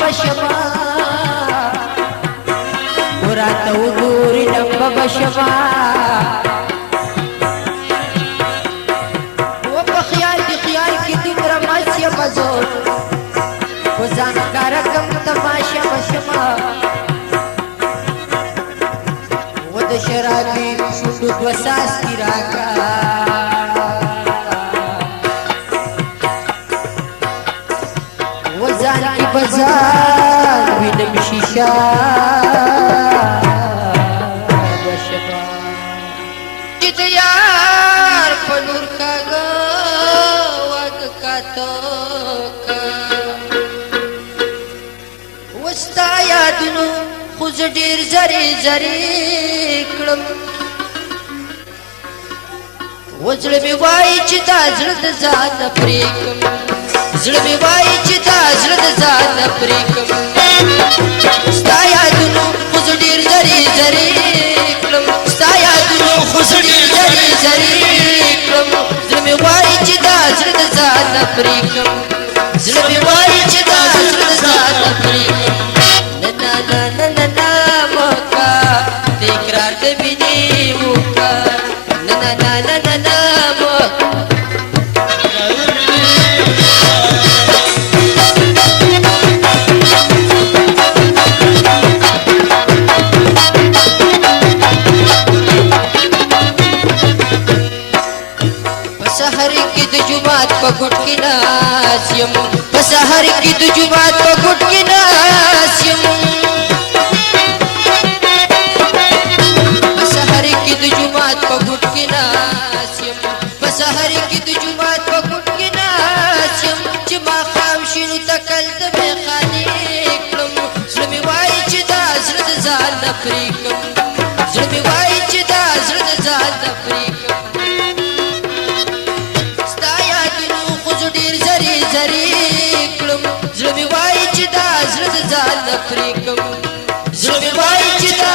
بشما وراته وګوري ډمبه بشما و په خیال کې دومره مست یم زه خو ځان ښکاره کړم تماشه بشما و د شرابي شونډو دوه څاڅکي راکړه بازار وینم شیشه بشما چې د یار په لور کاږه واږه کاته وستا یادونو خو زه ډېر زرې کړم و زړه مې وایي چې دا زړه د ځان نه پرېږدم زړه مې وایي چې دا زړه د ځان نه پرېږدم ستا یادونو خو زه ډېر زرې کړم ستا یادونو خو زه ډېر زرې کړم زړه مې وایي چې دا زړه د ځان نه پرېږدم زړه مې وایي چې دا زړه د ځان نه پرېږدم مکه د اقرار د مینې وکړه په ګوټ کې ناست یم په سحر کې د جومات په ګوټ کې ناست یم په سحر کې د جومات په ګوټ کې ناست یم په سحر کې د جومات په ګوټ کې ناست یم چې ماښام شي نو تکل د میخانې کړم زړه مې وایي چې دا زړه د ځان نه پرېږدم زړه مې وایي چې دا زړه د ځان نه پرېږدم زړه مې وایي چې دا زړه د ځان نه پرېږدم زړه مې وایي چې دا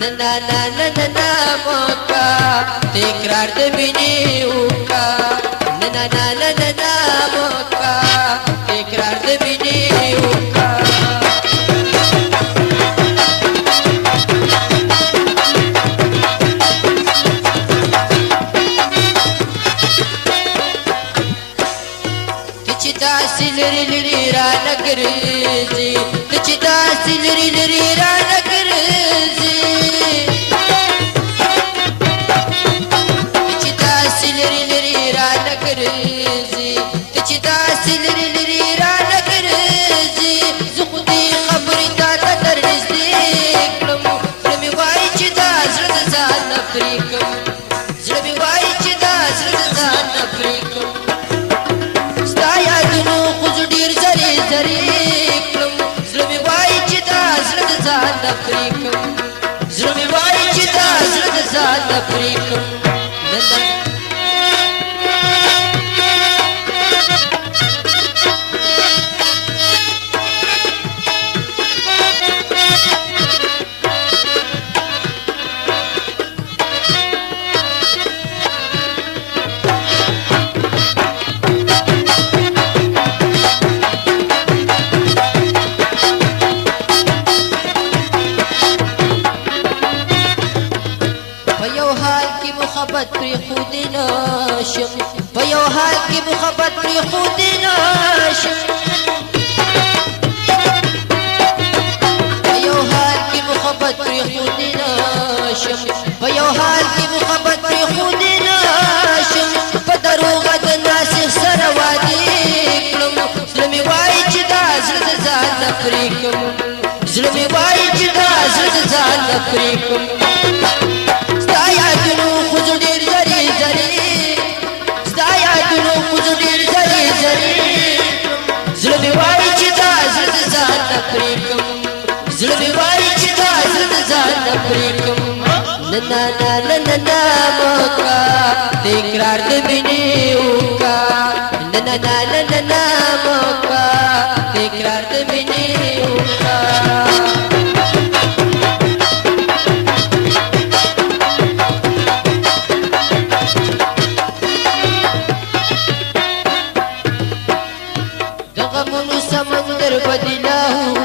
نه مکه د اقرار د مینې وکړه نه مکه د اقرار د مینې وکړه داسې لرې رانه ګرځې ته چې داسې لرې رانه ګرځې ته چې داسې لرې رانه ګرځې ته چې داسې لرې رانه ګرځې زه خو دې خبرې تا ته در نږدې کړم زړه مې وایي چې دا زړه د ځان نه پرېږدم زړه مې وایي چې دا زړه د ځان نه پرېږدم زړه مې وایي چې دا زړه د ځان نه پرېږدم زړه مې وایي چې دا زړه د ځان نه پرېږدم محبت پرېښودی نشم په یو حال کې محبت پرېښودی نشم په یو حال کې محبت پرېښودی نشم په یو حال کې محبت پرېښودی نشم په دروغه د ناصح سره وعدې کړم زړه مې وایي چې دا زړه د ځان نه پرېږدم زړه مې وایي چې دا زړه د ځان نه پرېږدم زړه مې وایي چې دا زړه د ځان نه پرېږدم زړه مې وایي چې دا زړه د ځان نه پرېږدم نه مکه د اقرار د مینې وکړه نه مکه د اقرار د مینې وکړه غمونو سمندر بدی لاهو